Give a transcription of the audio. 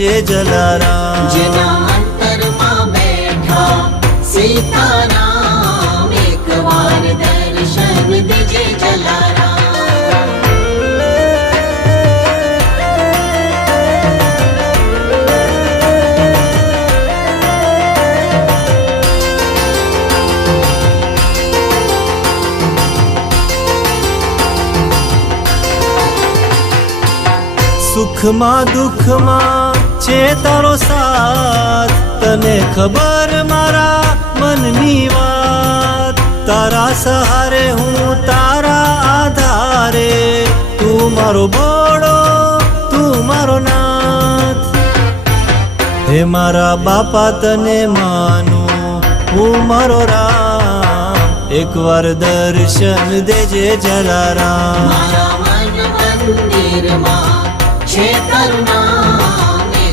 દેજે જલારામ। જેના અંતરમાં બેઠા સીતારામ, એકવાર દર્શન દેજે જલારામ। સુખમાં દુઃખમાં છે તારો સાથ, તને ખબર મારા મનની વાત। તારા સહારે હું તારા આધારે, તું મારો ભોળો તું મારો નાથ। હે મારા બાપા તને માનું હું મારો રામ, એકવાર દર્શન દેજે જલારામ। મારા મન મંદિરમાં છે કરુણા,